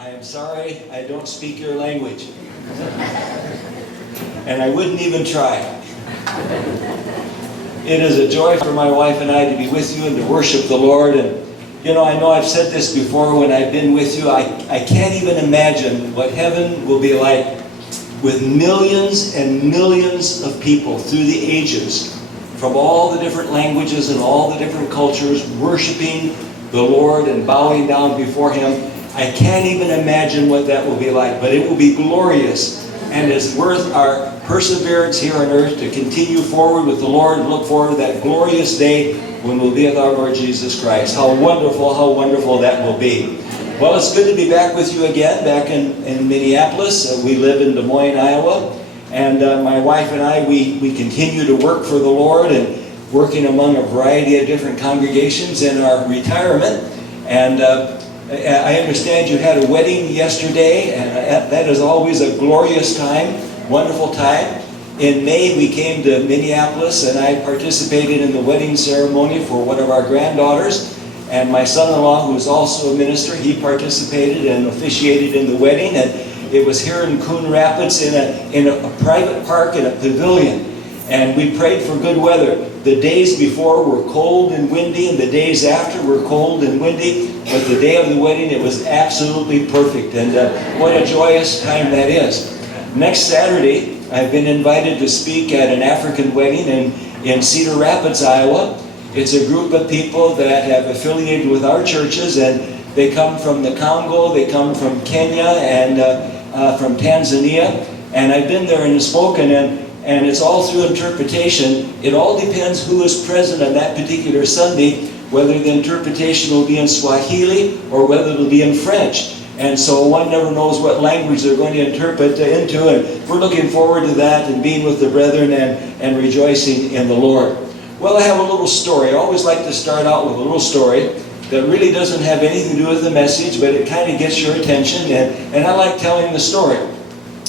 I am sorry I don't speak your language. And I wouldn't even try. It is a joy for my wife and I to be with you and to worship the Lord. And you know I've said this before when I've been with you. I can't even imagine what heaven will be like with millions and millions of people through the ages, from all the different languages and all the different cultures, worshiping the Lord and bowing down before Him. I can't even imagine what that will be like, but it will be glorious, and it's worth our perseverance here on earth to continue forward with the Lord and look forward to that glorious day when we'll be with our Lord Jesus Christ. How wonderful that will be. Well, it's good to be back with you again, back in Minneapolis. We live in Des Moines, Iowa. And my wife and I, we continue to work for the Lord and working among a variety of different congregations in our retirement. And I understand you had a wedding yesterday, and that is always a glorious time, wonderful time. In May, we came to Minneapolis, and I participated in the wedding ceremony for one of our granddaughters. And my son-in-law, who is also a minister, he participated and officiated in the wedding. And it was here in Coon Rapids in a private park in a pavilion. And we prayed for good weather. The days before were cold and windy, and the days after were cold and windy. But the day of the wedding, it was absolutely perfect. And what a joyous time that is. Next Saturday, I've been invited to speak at an African wedding in Cedar Rapids, Iowa. It's a group of people that have affiliated with our churches, and they come from the Congo, they come from Kenya, and from Tanzania. And I've been there and spoken, and it's all through interpretation. It all depends who is present on that particular Sunday, whether the interpretation will be in Swahili or whether it will be in French. And so one never knows what language they're going to interpret into, and we're looking forward to that and being with the brethren and rejoicing in the Lord. Well, I have a little story. I always like to start out with a little story that really doesn't have anything to do with the message, but it kind of gets your attention, and I like telling the story.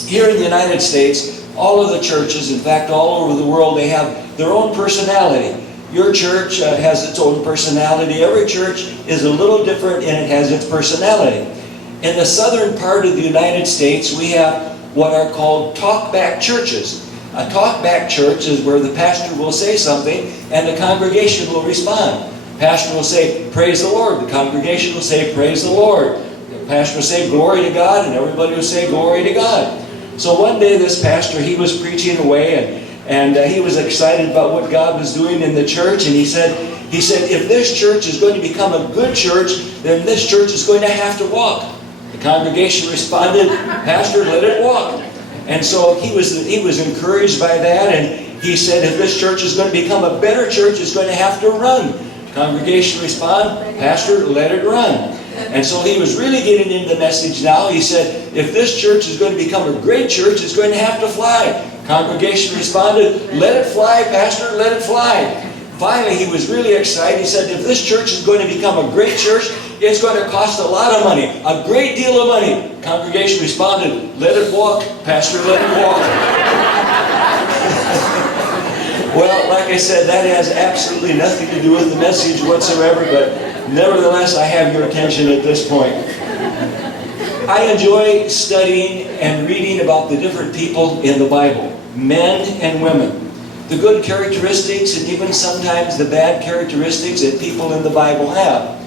Here in the United States, all of the churches, in fact all over the world, they have their own personality. Your church has its own personality. Every church is a little different, and it has its personality. In the southern part of the United States, we have what are called talk-back churches. A talk-back church is where the pastor will say something and the congregation will respond. The pastor will say, "Praise the Lord." The congregation will say, "Praise the Lord." The pastor will say, "Glory to God," and everybody will say, "Glory to God." So one day this pastor, he was preaching away, and he was excited about what God was doing in the church, and he said, if this church is going to become a good church, then this church is going to have to walk. The congregation responded, "Pastor, let it walk." And so he was encouraged by that, and he said, if this church is going to become a better church, it's going to have to run. The congregation responded, "Pastor, let it run." And so he was really getting into the message now. He said, if this church is going to become a great church, it's going to have to fly. The congregation responded, "Let it fly, Pastor, let it fly." Finally, he was really excited. He said, if this church is going to become a great church, it's going to cost a lot of money, a great deal of money. The congregation responded, "Let it walk, Pastor, let it walk." Well, like I said, that has absolutely nothing to do with the message whatsoever, but nevertheless, I have your attention at this point. I enjoy studying and reading about the different people in the Bible, men and women. The good characteristics and even sometimes the bad characteristics that people in the Bible have.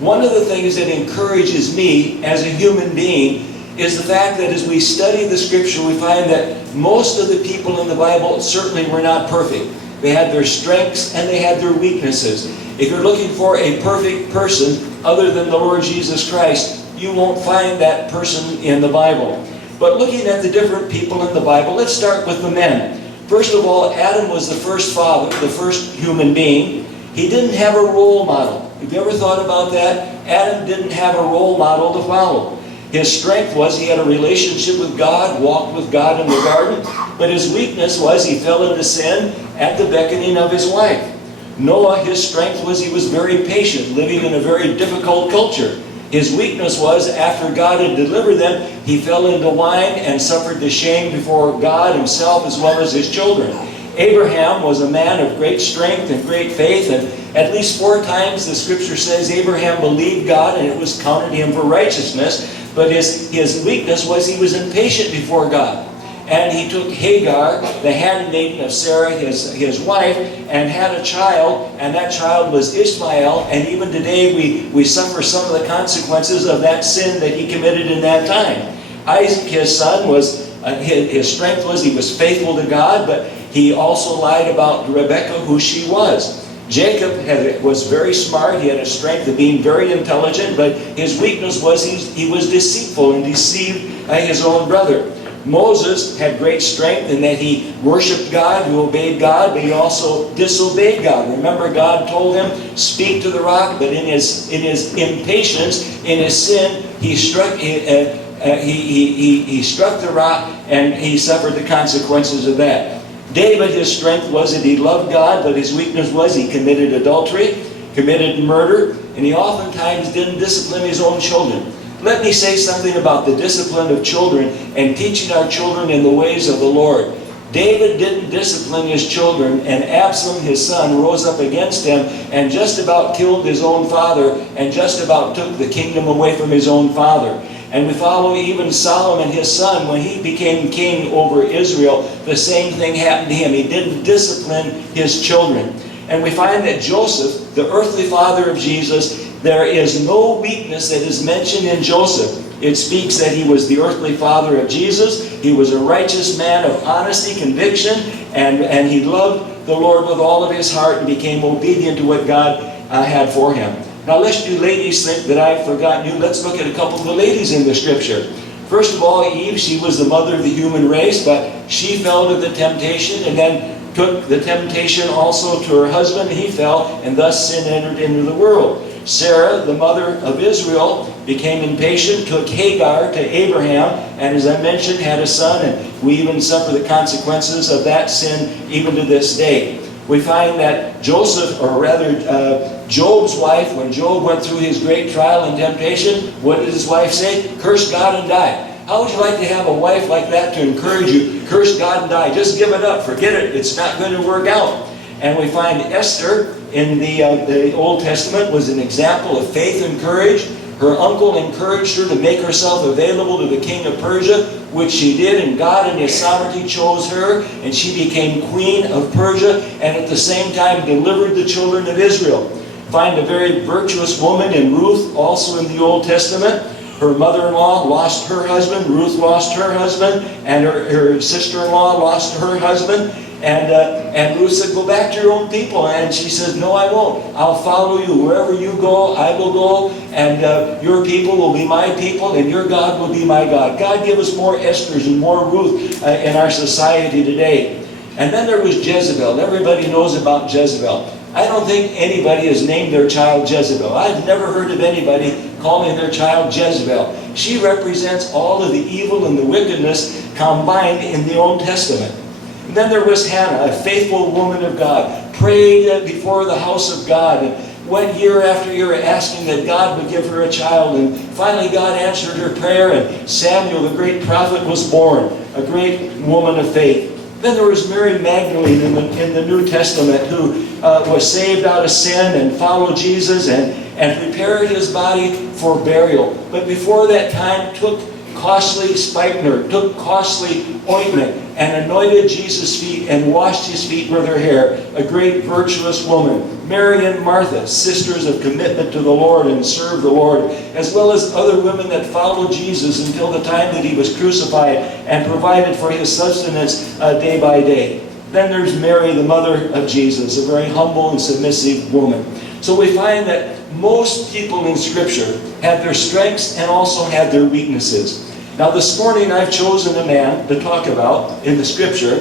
One of the things that encourages me as a human being is the fact that as we study the Scripture, we find that most of the people in the Bible certainly were not perfect. They had their strengths and they had their weaknesses. If you're looking for a perfect person other than the Lord Jesus Christ, you won't find that person in the Bible. But looking at the different people in the Bible, let's start with the men. First of all, Adam was the first father, the first human being. He didn't have a role model. Have you ever thought about that? Adam didn't have a role model to follow. His strength was he had a relationship with God, walked with God in the garden, but his weakness was he fell into sin at the beckoning of his wife. Noah, his strength was he was very patient, living in a very difficult culture. His weakness was after God had delivered them, he fell into wine and suffered the shame before God himself as well as his children. Abraham was a man of great strength and great faith, and at least 4 times the scripture says Abraham believed God and it was counted to him for righteousness. But his weakness was he was impatient before God. And he took Hagar, the handmaiden of Sarah, his wife, and had a child, and that child was Ishmael. And even today we suffer some of the consequences of that sin that he committed in that time. Isaac, his son, his strength was he was faithful to God, but he also lied about Rebekah, who she was. Jacob was very smart. He had a strength of being very intelligent, but his weakness was he was deceitful and deceived his own brother. Moses had great strength in that he worshiped God, he obeyed God, but he also disobeyed God. Remember, God told him, speak to the rock, but in his impatience, in his sin, he struck the rock, and he suffered the consequences of that. David, his strength was that he loved God, but his weakness was he committed adultery, committed murder, and he oftentimes didn't discipline his own children. Let me say something about the discipline of children and teaching our children in the ways of the Lord. David didn't discipline his children, and Absalom, his son, rose up against him and just about killed his own father and just about took the kingdom away from his own father. And we follow even Solomon, his son, when he became king over Israel, the same thing happened to him. He didn't discipline his children. And we find that Joseph, the earthly father of Jesus, there is no weakness that is mentioned in Joseph. It speaks that he was the earthly father of Jesus. He was a righteous man of honesty, conviction, and he loved the Lord with all of his heart and became obedient to what God had for him. Now, lest you ladies think that I've forgotten you, let's look at a couple of the ladies in the scripture. First of all, Eve, she was the mother of the human race, but she fell to the temptation and then took the temptation also to her husband. He fell, and thus sin entered into the world. Sarah, the mother of Israel, became impatient, took Hagar to Abraham, and as I mentioned, had a son, and we even suffer the consequences of that sin even to this day. We find that Joseph, or rather Job's wife, when Job went through his great trial and temptation, what did his wife say? Curse God and die. How would you like to have a wife like that to encourage you? Curse God and die. Just give it up. Forget it. It's not going to work out. And we find Esther in the Old Testament was an example of faith and courage. Her uncle encouraged her to make herself available to the king of Persia, which she did, and God in his sovereignty chose her, and she became queen of Persia, and at the same time delivered the children of Israel. Find a very virtuous woman in Ruth, also in the Old Testament. Her mother-in-law lost her husband, Ruth lost her husband, and her sister-in-law lost her husband. And Ruth said, go back to your own people. And she says, no, I won't. I'll follow you. Wherever you go, I will go. And your people will be my people, and your God will be my God. God, give us more Esthers and more Ruth in our society today. And then there was Jezebel. Everybody knows about Jezebel. I don't think anybody has named their child Jezebel. I've never heard of anybody calling their child Jezebel. She represents all of the evil and the wickedness combined in the Old Testament. And then there was Hannah, a faithful woman of God, prayed before the house of God, and went year after year asking that God would give her a child. And finally God answered her prayer, and Samuel, the great prophet, was born, a great woman of faith. Then there was Mary Magdalene in the New Testament, who was saved out of sin and followed Jesus and prepared his body for burial. But before that time took costly spikenard, took costly ointment, and anointed Jesus' feet and washed his feet with her hair. A great virtuous woman. Mary and Martha, sisters of commitment to the Lord and served the Lord, as well as other women that followed Jesus until the time that he was crucified and provided for his sustenance day by day. Then there's Mary, the mother of Jesus, a very humble and submissive woman. So we find that most people in Scripture had their strengths and also had their weaknesses. Now this morning I've chosen a man to talk about in the Scripture,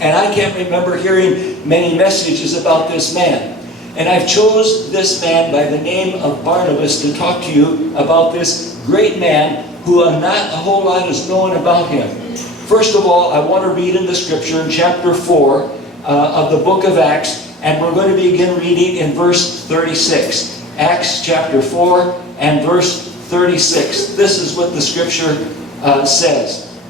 and I can't remember hearing many messages about this man. And I've chose this man by the name of Barnabas to talk to you about this great man who not a whole lot is known about him. First of all, I want to read in the Scripture in chapter 4 of the book of Acts, and we're going to begin reading in verse 36. Acts chapter 4 and verse 36. This is what the Scripture says.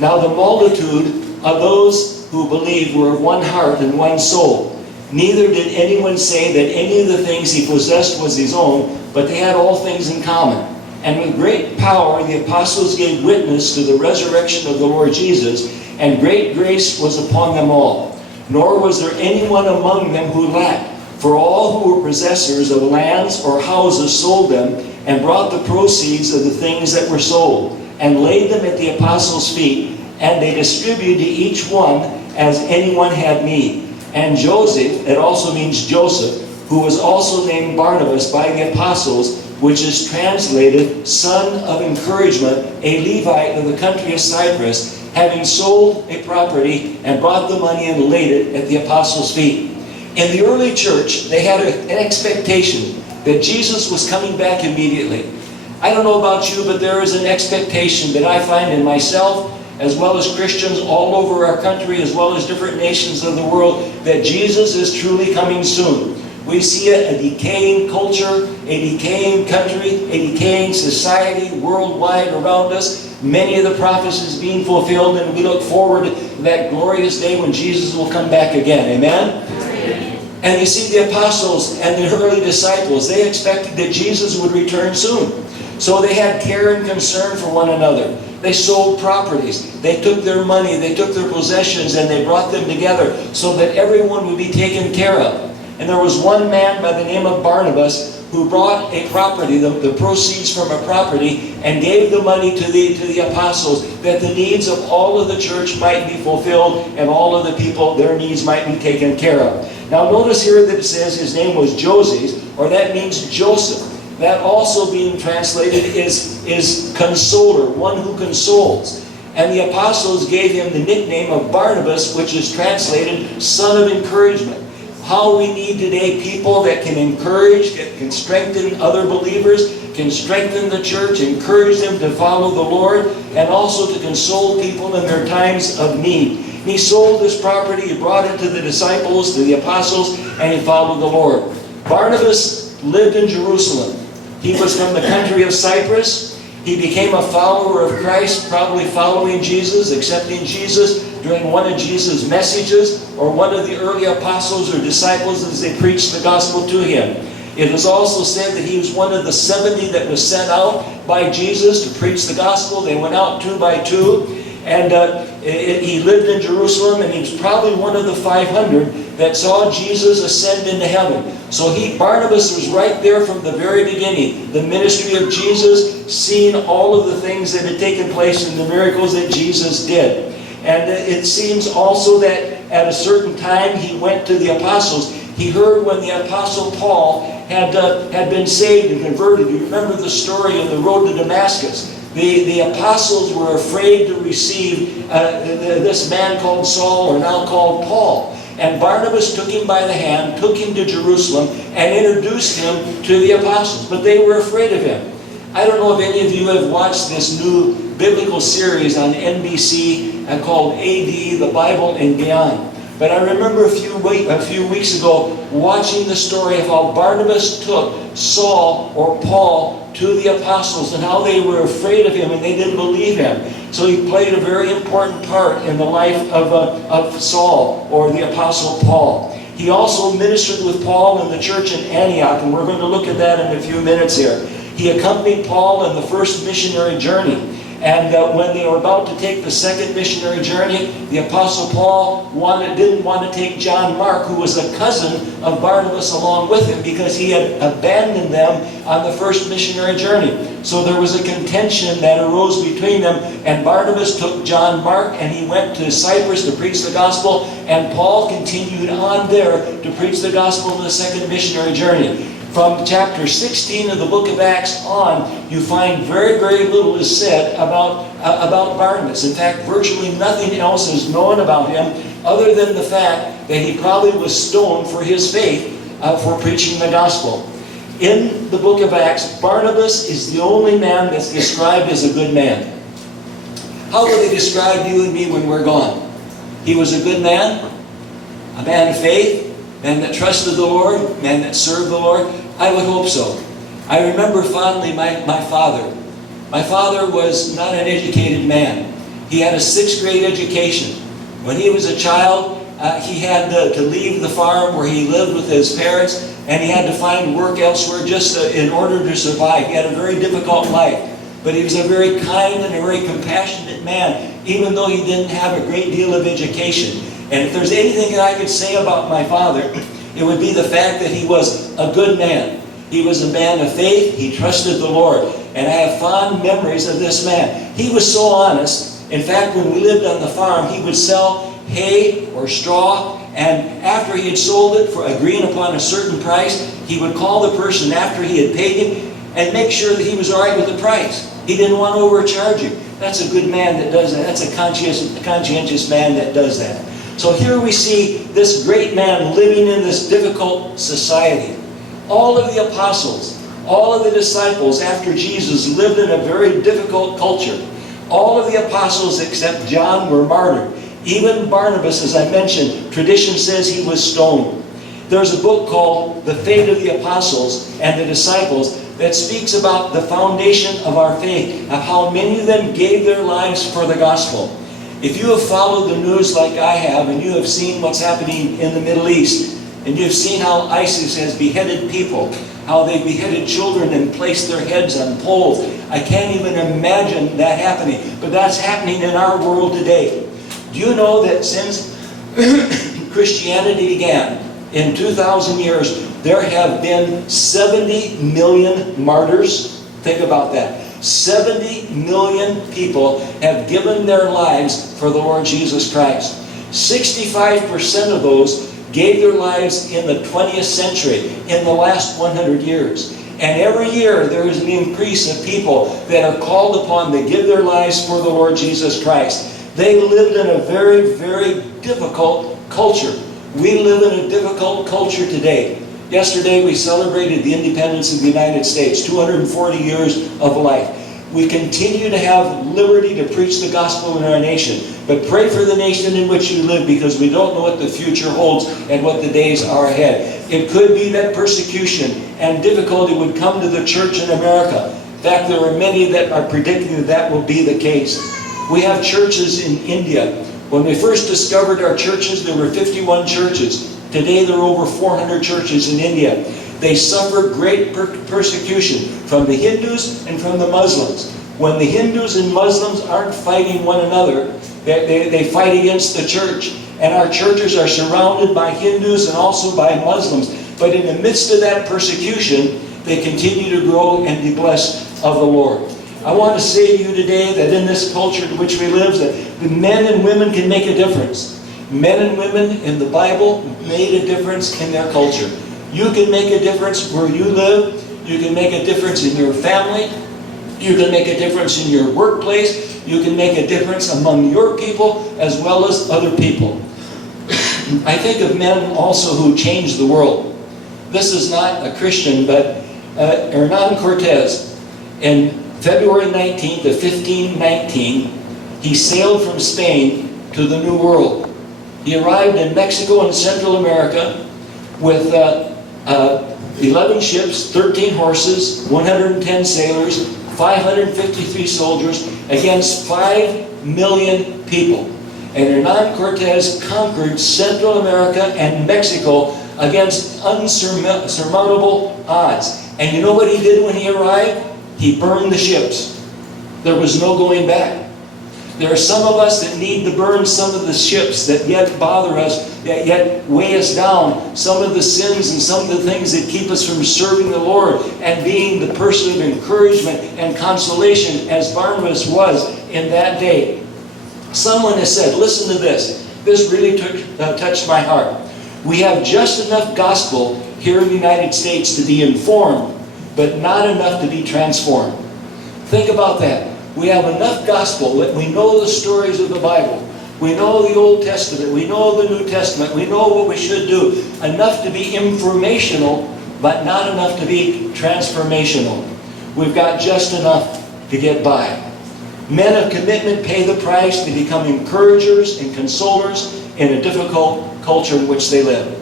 Now the multitude of those who believed were of one heart and one soul. Neither did anyone say that any of the things he possessed was his own, but they had all things in common. And with great power the apostles gave witness to the resurrection of the Lord Jesus, and great grace was upon them all. Nor was there anyone among them who lacked, for all who were possessors of lands or houses sold them, and brought the proceeds of the things that were sold, and laid them at the apostles' feet, and they distributed to each one as anyone had need. And Joseph, it also means Joseph, who was also named Barnabas by the apostles, which is translated son of encouragement, a Levite of the country of Cyprus, having sold a property and brought the money and laid it at the apostles' feet. In the early church, they had an expectation that Jesus was coming back immediately. I don't know about you, but there is an expectation that I find in myself, as well as Christians all over our country, as well as different nations of the world, that Jesus is truly coming soon. We see a decaying culture, a decaying country, a decaying society worldwide around us. Many of the prophecies being fulfilled, and we look forward to that glorious day when Jesus will come back again. Amen? And you see, the apostles and the early disciples, they expected that Jesus would return soon. So they had care and concern for one another. They sold properties. They took their money, they took their possessions, and they brought them together so that everyone would be taken care of. And there was one man by the name of Barnabas who brought a property, the proceeds from a property, and gave the money to the apostles, that the needs of all of the church might be fulfilled and all of the people, their needs might be taken care of. Now notice here that it says his name was Joses, or that means Joseph. That also being translated is consoler, one who consoles. And the apostles gave him the nickname of Barnabas, which is translated son of encouragement. How we need today people that can encourage, that can strengthen other believers, can strengthen the church, encourage them to follow the Lord, and also to console people in their times of need. He sold his property, he brought it to the disciples, to the apostles, and he followed the Lord. Barnabas lived in Jerusalem. He was from the country of Cyprus. He became a follower of Christ, probably following Jesus, accepting Jesus during one of Jesus' messages, or one of the early apostles or disciples as they preached the gospel to him. It is also said that he was one of the 70 that was sent out by Jesus to preach the gospel. They went out 2 by 2. And he lived in Jerusalem, and he was probably one of the 500 that saw Jesus ascend into heaven. So Barnabas was right there from the very beginning. The ministry of Jesus, seeing all of the things that had taken place and the miracles that Jesus did. And it seems also that at a certain time he went to the apostles. He heard when the apostle Paul had been saved and converted. You remember the story of the road to Damascus. The apostles were afraid to receive this man called Saul, or now called Paul. And Barnabas took him by the hand, took him to Jerusalem, and introduced him to the apostles. But they were afraid of him. I don't know if any of you have watched this new biblical series on NBC called AD, the Bible and Beyond. But I remember a few weeks ago watching the story of how Barnabas took Saul or Paul to the apostles and how they were afraid of him and they didn't believe him. So he played a very important part in the life of Saul, or the apostle Paul. He also ministered with Paul in the church in Antioch, and we're going to look at that in a few minutes here. He accompanied Paul in the first missionary journey. And when they were about to take the second missionary journey, the Apostle Paul didn't want to take John Mark, who was a cousin of Barnabas, along with him, because he had abandoned them on the first missionary journey. So there was a contention that arose between them, and Barnabas took John Mark and he went to Cyprus to preach the gospel, and Paul continued on there to preach the gospel in the second missionary journey. From chapter 16 of the book of Acts on, you find very, very little is said about Barnabas. In fact, virtually nothing else is known about him other than the fact that he probably was stoned for his faith for preaching the gospel. In the book of Acts, Barnabas is the only man that's described as a good man. How will they describe you and me when we're gone? He was a good man, a man of faith, man that trusted the Lord, man that served the Lord. I would hope so. I remember fondly my father. My father was not an educated man. He had a 6th grade education. When he was a child, he had to leave the farm where he lived with his parents, and he had to find work elsewhere just in order to survive. He had a very difficult life. But he was a very kind and a very compassionate man, even though he didn't have a great deal of education. And if there's anything that I could say about my father, it would be the fact that he was a good man. He was a man of faith. He trusted the Lord. And I have fond memories of this man. He was so honest. In fact, when we lived on the farm, he would sell hay or straw, and after he had sold it for agreeing upon a certain price, he would call the person after he had paid him and make sure that he was all right with the price. He didn't want to overcharge you. That's a good man that does that. That's a conscientious man that does that. So here we see this great man living in this difficult society. All of the apostles, all of the disciples after Jesus lived in a very difficult culture. All of the apostles except John were martyred. Even Barnabas, as I mentioned, tradition says he was stoned. There's a book called The Fate of the Apostles and the Disciples that speaks about the foundation of our faith, of how many of them gave their lives for the gospel. If you have followed the news like I have, and you have seen what's happening in the Middle East, and you've seen how ISIS has beheaded people, how they beheaded children and placed their heads on poles, I can't even imagine that happening. But that's happening in our world today. Do you know that since Christianity began, in 2,000 years, there have been 70 million martyrs? Think about that. 70 million people have given their lives for the Lord Jesus Christ. 65% of those gave their lives in the 20th century, in the last 100 years. And every year there is an increase of people that are called upon to give their lives for the Lord Jesus Christ. They lived in a very, very difficult culture. We live in a difficult culture today. Yesterday we celebrated the independence of the United States, 240 years of life. We continue to have liberty to preach the gospel in our nation. But pray for the nation in which you live, because we don't know what the future holds and what the days are ahead. It could be that persecution and difficulty would come to the church in America. In fact, there are many that are predicting that that will be the case. We have churches in India. When we first discovered our churches, there were 51 churches. Today there are over 400 churches in India. They suffer great persecution from the Hindus and from the Muslims. When the Hindus and Muslims aren't fighting one another, they fight against the church. And our churches are surrounded by Hindus and also by Muslims. But in the midst of that persecution, they continue to grow and be blessed of the Lord. I want to say to you today that in this culture in which we live, that the men and women can make a difference. Men and women in the Bible made a difference in their culture. You can make a difference where you live. You can make a difference in your family. You can make a difference in your workplace. You can make a difference among your people as well as other people. I think of men also who changed the world. This is not a Christian, but Hernan Cortez, in February 19th of 1519, he sailed from Spain to the New World. He arrived in Mexico and Central America with 11 ships, 13 horses, 110 sailors, 553 soldiers, against 5 million people. And Hernan Cortez conquered Central America and Mexico against unsurmountable odds. And you know what he did when he arrived? He burned the ships. There was no going back. There are some of us that need to burn some of the ships that yet bother us, that yet weigh us down. Some of the sins and some of the things that keep us from serving the Lord and being the person of encouragement and consolation as Barnabas was in that day. Someone has said, listen to this. This really touched my heart. We have just enough gospel here in the United States to be informed, but not enough to be transformed. Think about that. We have enough gospel that we know the stories of the Bible. We know the Old Testament. We know the New Testament. We know what we should do. Enough to be informational, but not enough to be transformational. We've got just enough to get by. Men of commitment pay the price to become encouragers and consolers in a difficult culture in which they live.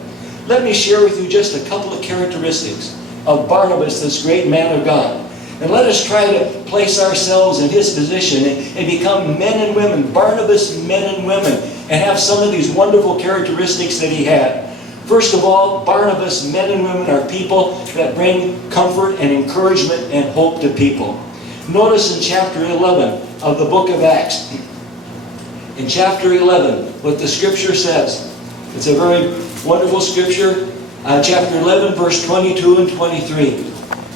Let me share with you just a couple of characteristics of Barnabas, this great man of God. And let us try to place ourselves in his position and become men and women, Barnabas men and women, and have some of these wonderful characteristics that he had. First of all, Barnabas, men and women, are people that bring comfort and encouragement and hope to people. Notice in chapter 11 of the book of Acts, in chapter 11, what the scripture says. It's a very wonderful scripture. Chapter 11, verse 22 and 23.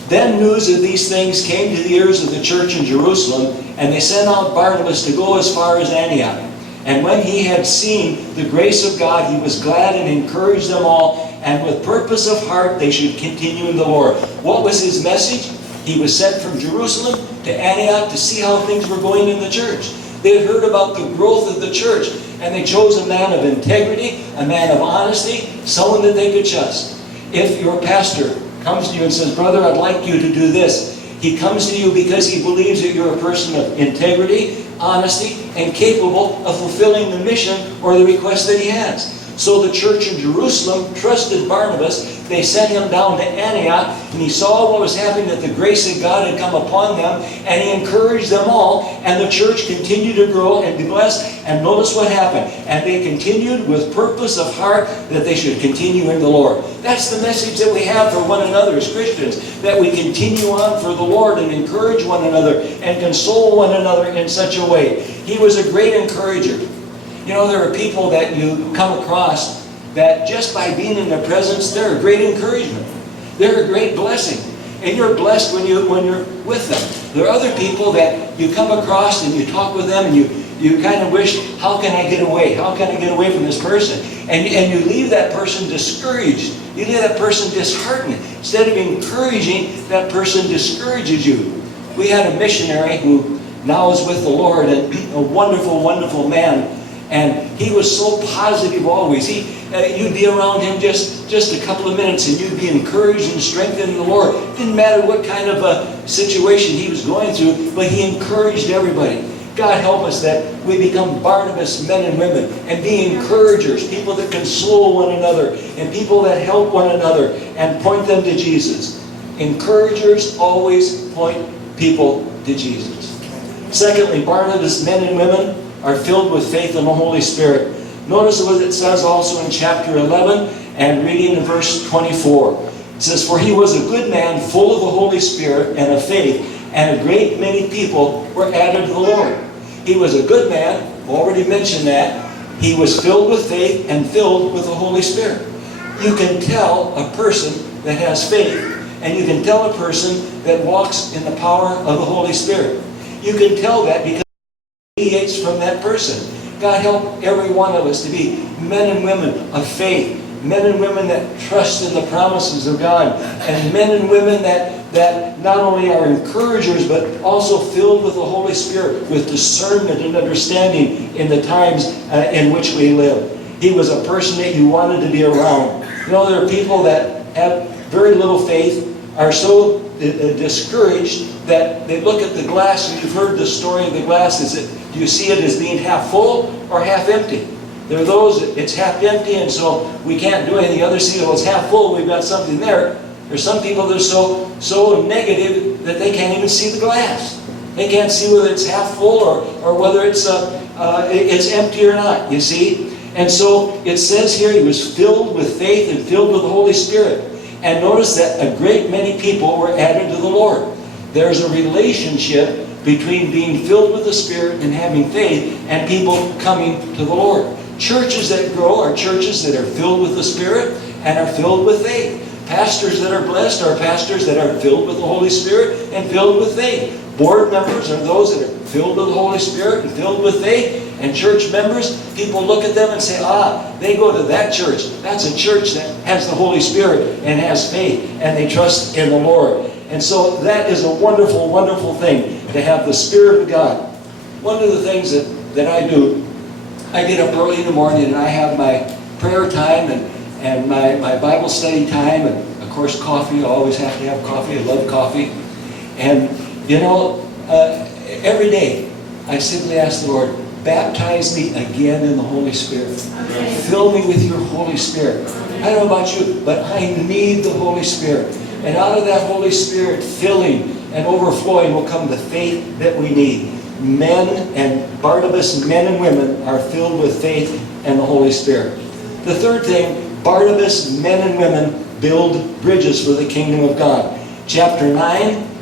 Then news of these things came to the ears of the church in Jerusalem, and they sent out Barnabas to go as far as Antioch. And when he had seen the grace of God, he was glad and encouraged them all, and with purpose of heart they should continue in the Lord. What was his message? He was sent from Jerusalem to Antioch to see how things were going in the church. They had heard about the growth of the church, and they chose a man of integrity, a man of honesty, someone that they could trust. If your pastor comes to you and says, "Brother, I'd like you to do this," he comes to you because he believes that you're a person of integrity, honesty, and capable of fulfilling the mission or the request that he has. So the church in Jerusalem trusted Barnabas. They sent him down to Antioch, and he saw what was happening, that the grace of God had come upon them, and he encouraged them all, and the church continued to grow and be blessed. And notice what happened. And they continued with purpose of heart that they should continue in the Lord. That's the message that we have for one another as Christians, that we continue on for the Lord and encourage one another and console one another in such a way. He was a great encourager. You know, there are people that you come across that just by being in their presence, they're a great encouragement. They're a great blessing. And you're blessed when you're with them. There are other people that you come across and you talk with them and you kind of wish, how can I get away? How can I get away from this person? And you leave that person discouraged. You leave that person disheartened. Instead of encouraging, that person discourages you. We had a missionary who now is with the Lord, and a wonderful, wonderful man. And he was so positive always. You'd be around him just a couple of minutes and you'd be encouraged and strengthened in the Lord. It didn't matter what kind of a situation he was going through, but he encouraged everybody. God help us that we become Barnabas men and women and be encouragers, people that console one another and people that help one another and point them to Jesus. Encouragers always point people to Jesus. Secondly, Barnabas men and women are filled with faith in the Holy Spirit. Notice what it says also in chapter 11 and reading in verse 24. It says, "For he was a good man, full of the Holy Spirit and of faith, and a great many people were added to the Lord." He was a good man, already mentioned that. He was filled with faith and filled with the Holy Spirit. You can tell a person that has faith, and you can tell a person that walks in the power of the Holy Spirit. You can tell that because radiates from that person. God help every one of us to be men and women of faith, men and women that trust in the promises of God, and men and women that not only are encouragers but also filled with the Holy Spirit, with discernment and understanding in the times in which we live. He was a person that you wanted to be around. You know, there are people that have very little faith, are so discouraged that they look at the glass, and you've heard the story of the glass. Do you see it as being half full or half empty? There are those that it's half empty, and so we can't do anything. Others see, well, it's half full, we've got something there. There's some people that are so negative that they can't even see the glass. They can't see whether it's half full or whether it's empty or not, you see. And so it says here he was filled with faith and filled with the Holy Spirit. And notice that a great many people were added to the Lord. There's a relationship between being filled with the Spirit and having faith and people coming to the Lord. Churches that grow are churches that are filled with the Spirit and are filled with faith. Pastors that are blessed are pastors that are filled with the Holy Spirit and filled with faith. Board members are those that are filled with the Holy Spirit and filled with faith. And church members, people look at them and say, they go to that church. That's a church that has the Holy Spirit and has faith, and they trust in the Lord. And so that is a wonderful, wonderful thing to have the Spirit of God. One of the things that I do, I get up early in the morning and I have my prayer time and my Bible study time, and of course coffee. I always have to have coffee. I love coffee. And you know, every day I simply ask the Lord, baptize me again in the Holy Spirit. Amen. Fill me with your Holy Spirit. I don't know about you, but I need the Holy Spirit. And out of that Holy Spirit filling and overflowing will come the faith that we need. Barnabas, men and women, are filled with faith and the Holy Spirit. The third thing, Barnabas, men and women, build bridges for the kingdom of God. Chapter 9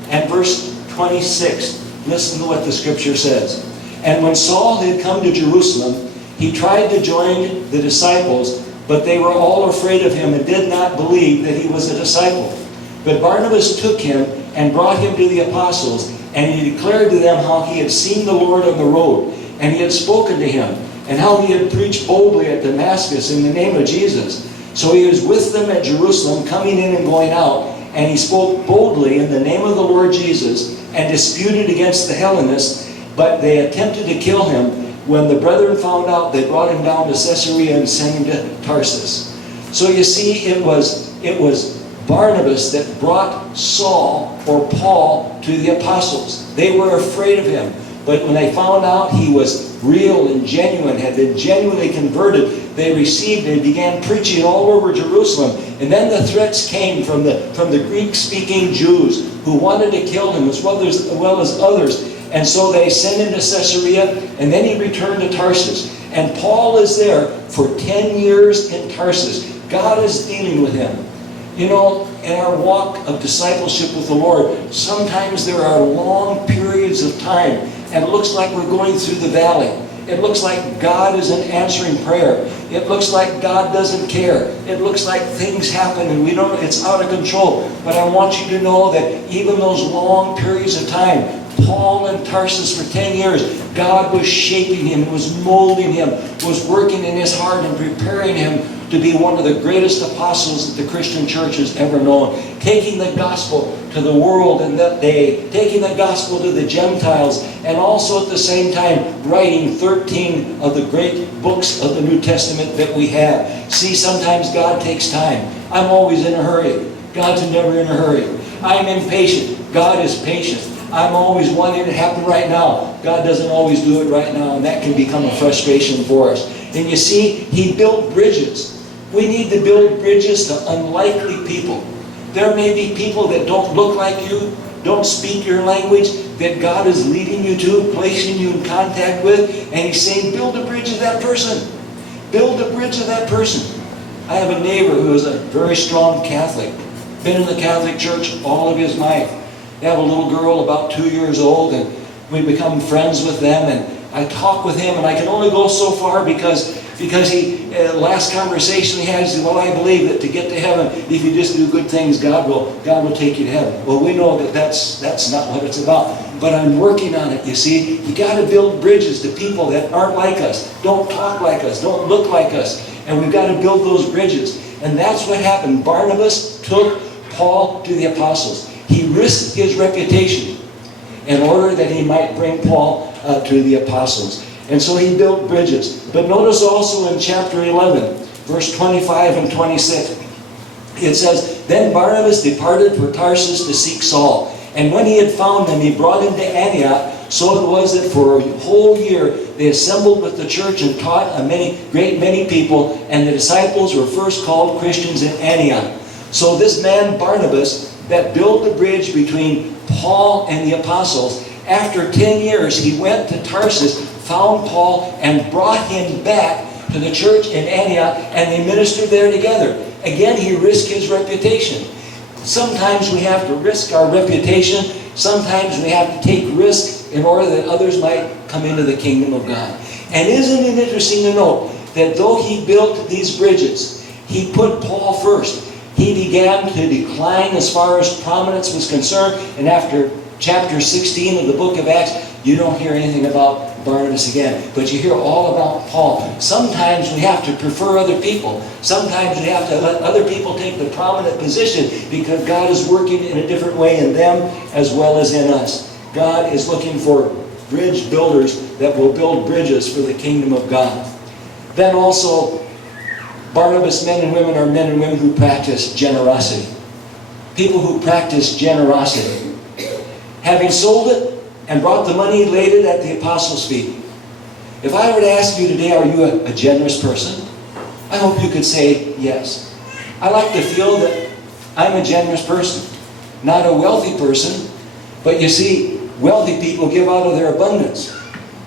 and verse 26. Listen to what the scripture says. And when Saul had come to Jerusalem, he tried to join the disciples, but they were all afraid of him and did not believe that he was a disciple. But Barnabas took him and brought him to the apostles, and he declared to them how he had seen the Lord on the road, and he had spoken to him, and how he had preached boldly at Damascus in the name of Jesus. So he was with them at Jerusalem, coming in and going out, and he spoke boldly in the name of the Lord Jesus, and disputed against the Hellenists, but they attempted to kill him. When the brethren found out, they brought him down to Caesarea and sent him to Tarsus. So you see, it was Barnabas that brought Saul or Paul to the apostles. They were afraid of him. But when they found out he was real and genuine, had been genuinely converted, they received and began preaching all over Jerusalem. And then the threats came from the Greek-speaking Jews who wanted to kill him as well as others. And so they sent him to Caesarea, and then he returned to Tarsus. And Paul is there for 10 years in Tarsus. God is dealing with him. You know, in our walk of discipleship with the Lord, sometimes there are long periods of time, and it looks like we're going through the valley. It looks like God isn't answering prayer. It looks like God doesn't care. It looks like things happen and it's out of control. But I want you to know that even those long periods of time, Paul in Tarsus for 10 years, God was shaping him, was molding him, was working in his heart and preparing him to be one of the greatest apostles that the Christian church has ever known. Taking the gospel to the world in that day, taking the gospel to the Gentiles, and also at the same time writing 13 of the great books of the New Testament that we have. See, sometimes God takes time. I'm always in a hurry. God's never in a hurry. I'm impatient. God is patient. I'm always wanting it to happen right now. God doesn't always do it right now, and that can become a frustration for us. And you see, he built bridges. We need to build bridges to unlikely people. There may be people that don't look like you, don't speak your language, that God is leading you to, placing you in contact with, and he's saying, build a bridge with that person. Build a bridge with that person. I have a neighbor who is a very strong Catholic, been in the Catholic Church all of his life. They have a little girl about 2 years old, and we become friends with them, and I talk with him, and I can only go so far because he, last conversation he had, he said, well, I believe that to get to heaven, if you just do good things, God will take you to heaven. Well, we know that that's not what it's about. But I'm working on it, you see. You got to build bridges to people that aren't like us, don't talk like us, don't look like us. And we've got to build those bridges. And that's what happened. Barnabas took Paul to the apostles. He risked his reputation in order that he might bring Paul to the apostles. And so he built bridges. But notice also in chapter 11, verse 25 and 26, it says, Then Barnabas departed for Tarsus to seek Saul. And when he had found him, he brought him to Antioch. So it was that for a whole year they assembled with the church and taught a great many people, and the disciples were first called Christians in Antioch. So this man Barnabas that built the bridge between Paul and the apostles, after 10 years he went to Tarsus, found Paul, and brought him back to the church in Antioch, and they ministered there together. Again, he risked his reputation. Sometimes we have to risk our reputation. Sometimes we have to take risks in order that others might come into the kingdom of God. And isn't it interesting to note that though he built these bridges, he put Paul first. He began to decline as far as prominence was concerned, and after chapter 16 of the book of Acts, you don't hear anything about Barnabas again, but you hear all about Paul. Sometimes we have to prefer other people. Sometimes we have to let other people take the prominent position because God is working in a different way in them as well as in us. God is looking for bridge builders that will build bridges for the kingdom of God. Then also, Barnabas men and women are men and women who practice generosity. People who practice generosity. Having sold it and brought the money, laid it at the apostles' feet. If I were to ask you today, are you a generous person? I hope you could say yes. I like to feel that I'm a generous person. Not a wealthy person, but you see, Wealthy people give out of their abundance.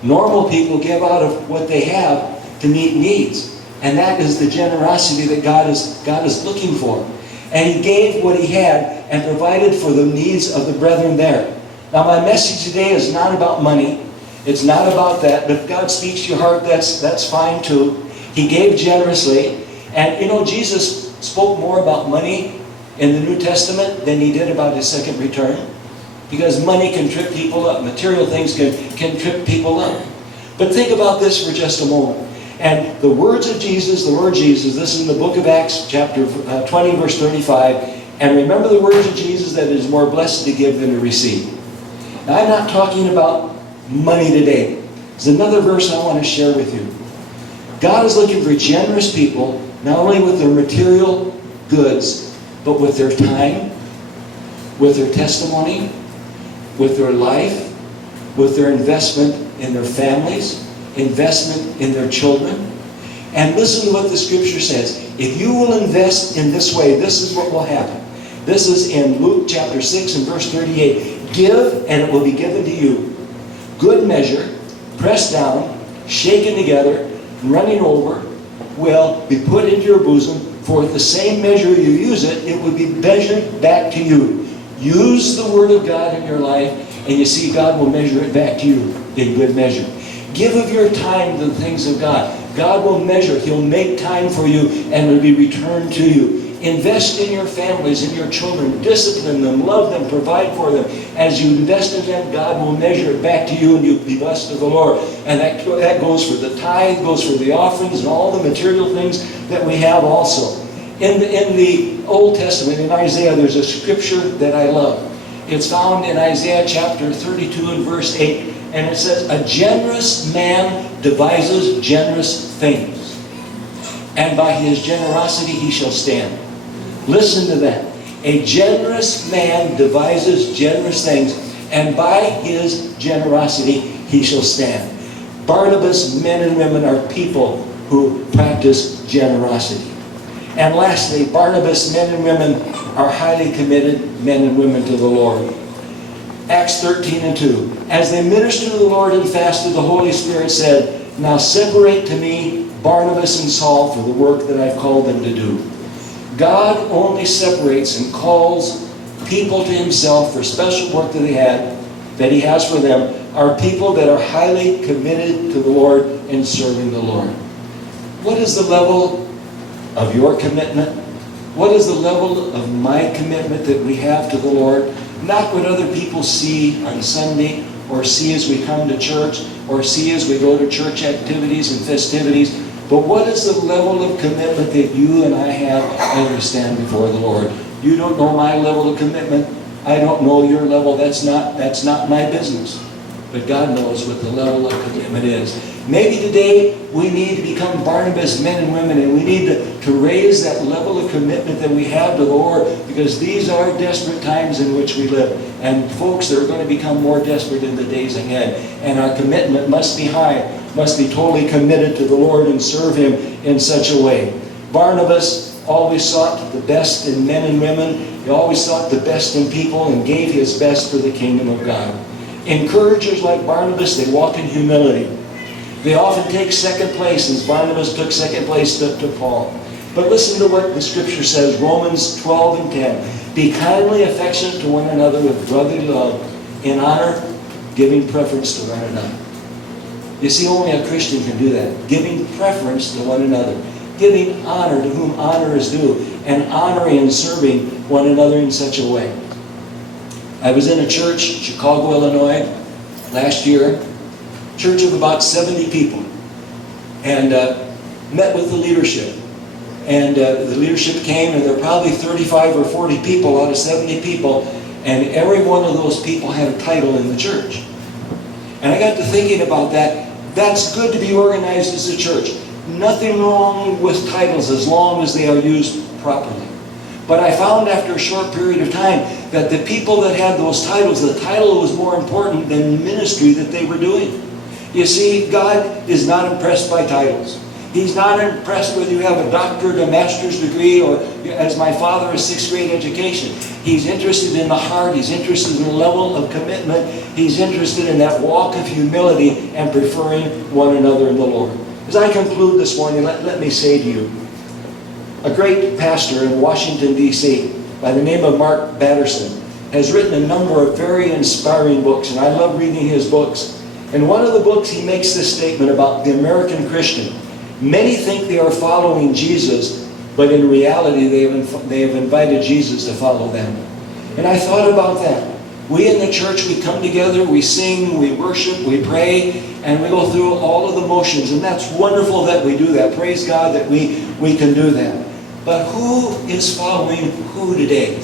Normal people give out of what they have to meet needs. And that is the generosity that God is looking for. And He gave what He had and provided for the needs of the brethren there. Now my message today is not about money. It's not about that. But if God speaks to your heart, that's fine too. He gave generously. And you know, Jesus spoke more about money in the New Testament than He did about His second return. Because money can trip people up. Material things can trip people up. But think about this for just a moment. And the words of Jesus, the Lord Jesus, this is in the book of Acts, chapter 20, verse 35. And remember the words of Jesus, that it is more blessed to give than to receive. Now, I'm not talking about money today. There's another verse I want to share with you. God is looking for generous people, not only with their material goods, but with their time, with their testimony, with their life, with their investment in their families, investment in their children. And listen to what the Scripture says. If you will invest in this way, this is what will happen. This is in Luke chapter 6 and verse 38. Give, and it will be given to you. Good measure, pressed down, shaken together, and running over, will be put into your bosom. For with the same measure you use it, it will be measured back to you. Use the Word of God in your life, and you see God will measure it back to you in good measure. Give of your time to the things of God. God will measure. He'll make time for you, and it will be returned to you. Invest in your families and your children. Discipline them, love them, provide for them. As you invest in them, God will measure it back to you, and you'll be blessed of the Lord. And that goes for the tithe, goes for the offerings, and all the material things that we have also. In the Old Testament, in Isaiah, there's a scripture that I love. It's found in Isaiah chapter 32 and verse 8. And it says, a generous man devises generous things, and by his generosity he shall stand. Listen to that. A generous man devises generous things, and by his generosity he shall stand. Barnabas, men and women, are people who practice generosity. And lastly, Barnabas, men and women, are highly committed men and women to the Lord. Acts 13 and 2. As they ministered to the Lord and fasted, the Holy Spirit said, now separate to me Barnabas and Saul for the work that I've called them to do. God only separates and calls people to Himself for special work that He has for them, are people that are highly committed to the Lord and serving the Lord. What is the level of your commitment? What is the level of my commitment that we have to the Lord? Not what other people see on Sunday, or see as we come to church, or see as we go to church activities and festivities, but what is the level of commitment that you and I have as we stand before the Lord? You don't know my level of commitment. I don't know your level. That's not my business. But God knows what the level of commitment is. Maybe today we need to become Barnabas men and women, and we need to raise that level of commitment that we have to the Lord, because these are desperate times in which we live. And folks, they're going to become more desperate in the days ahead. And our commitment must be high, must be totally committed to the Lord and serve Him in such a way. Barnabas always sought the best in men and women. He always sought the best in people and gave his best for the kingdom of God. Encouragers like Barnabas, they walk in humility. They often take second place, as Barnabas took second place to Paul. But listen to what the Scripture says, Romans 12 and 10. Be kindly affectionate to one another with brotherly love, in honor, giving preference to one another. You see, only a Christian can do that. Giving preference to one another. Giving honor to whom honor is due. And honoring and serving one another in such a way. I was in a church, Chicago, Illinois, last year. Church of about 70 people. And met with the leadership. And the leadership came, and there were probably 35 or 40 people out of 70 people. And every one of those people had a title in the church. And I got to thinking about that. That's good to be organized as a church. Nothing wrong with titles as long as they are used properly. But I found after a short period of time that the people that had those titles, the title was more important than the ministry that they were doing. You see, God is not impressed by titles. He's not impressed whether you have a doctorate, a master's degree, or as my father, a 6th grade education. He's interested in the heart. He's interested in the level of commitment. He's interested in that walk of humility and preferring one another in the Lord. As I conclude this morning, let me say to you, a great pastor in Washington, D.C., by the name of Mark Batterson, has written a number of very inspiring books, and I love reading his books. In one of the books, he makes this statement about the American Christian. Many think they are following Jesus, but in reality, they have invited Jesus to follow them. And I thought about that. We in the church, we come together, we sing, we worship, we pray, and we go through all of the motions. And that's wonderful that we do that. Praise God that we can do that. But who is following who today?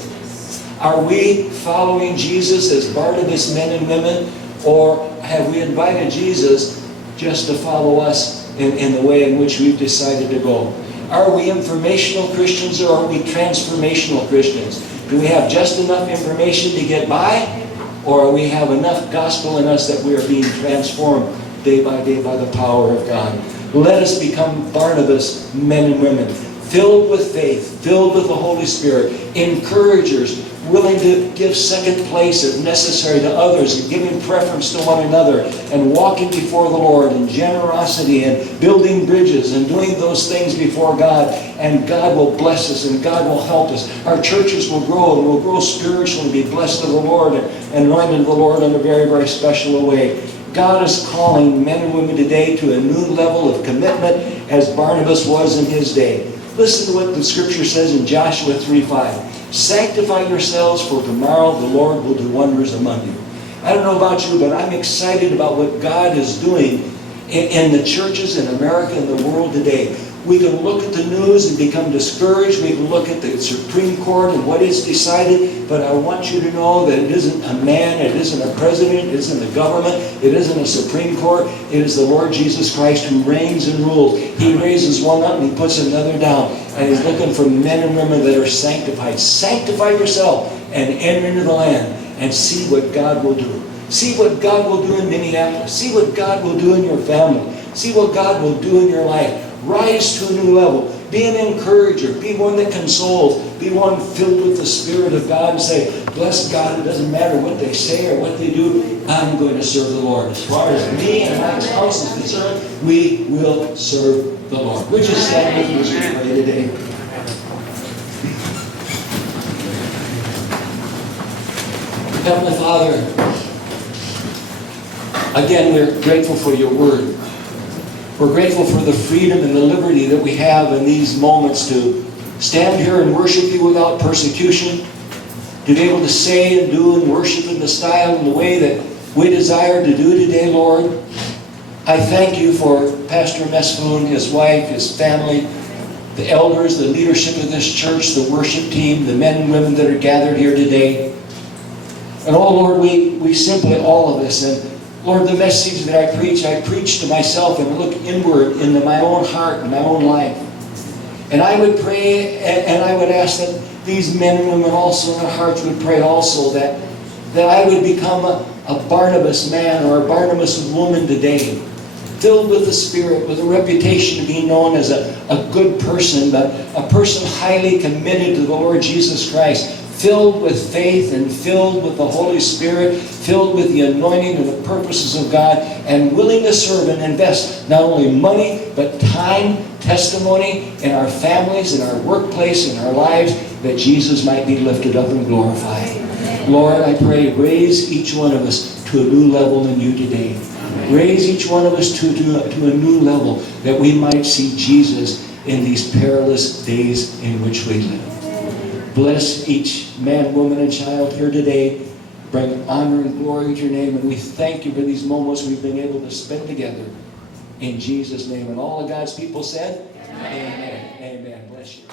Are we following Jesus as Barnabas men and women? Or have we invited Jesus just to follow us in the way in which we've decided to go? Are we informational Christians or are we transformational Christians? Do we have just enough information to get by? Or we have enough gospel in us that we are being transformed day by the power of God? Let us become Barnabas men and women, filled with faith, filled with the Holy Spirit, encouragers, willing to give second place if necessary to others, and giving preference to one another, and walking before the Lord in generosity and building bridges and doing those things before God. And God will bless us and God will help us. Our churches will grow and we'll grow spiritually, be blessed of the Lord and anointed of the Lord in a very, very special way. God is calling men and women today to a new level of commitment as Barnabas was in his day. Listen to what the scripture says in Joshua 3:5. Sanctify yourselves, for tomorrow the Lord will do wonders among you. I don't know about you, but I'm excited about what God is doing in the churches in America and the world today. We can look at the news and become discouraged. We can look at the Supreme Court and what is decided, but I want you to know that it isn't a man, it isn't a president, it isn't a government, it isn't a Supreme Court. It is the Lord Jesus Christ who reigns and rules. He raises one up and He puts another down. And He's looking for men and women that are sanctified. Sanctify yourself and enter into the land and see what God will do. See what God will do in Minneapolis. See what God will do in your family. See what God will do in your life. Rise to a new level. Be an encourager. Be one that consoles. Be one filled with the Spirit of God and say, bless God, it doesn't matter what they say or what they do, I'm going to serve the Lord. As far as me and my house is concerned, we will serve the Lord. Would you stand with me as we pray today? Heavenly Father, again, we're grateful for your word. We're grateful for the freedom and the liberty that we have in these moments to stand here and worship you without persecution, to be able to say and do and worship in the style and the way that we desire to do today, Lord. I thank you for Pastor Mesfoon, his wife, his family, the elders, the leadership of this church, the worship team, the men and women that are gathered here today. And oh Lord, we simply, all of us, and Lord, the message that I preach to myself and look inward into my own heart and my own life. And I would pray and I would ask that these men and women also in their hearts would pray also that I would become a Barnabas man or a Barnabas woman today, filled with the Spirit, with a reputation to be known as a good person, but a person highly committed to the Lord Jesus Christ, filled with faith and filled with the Holy Spirit, filled with the anointing and the purposes of God, and willing to serve and invest not only money, but time, testimony in our families, in our workplace, in our lives, that Jesus might be lifted up and glorified. Lord, I pray, raise each one of us to a new level in you today. Raise each one of us to a new level, that we might see Jesus in these perilous days in which we live. Bless each man, woman, and child here today. Bring honor and glory to your name. And we thank you for these moments we've been able to spend together. In Jesus' name. And all of God's people said, Amen. Amen. Bless you.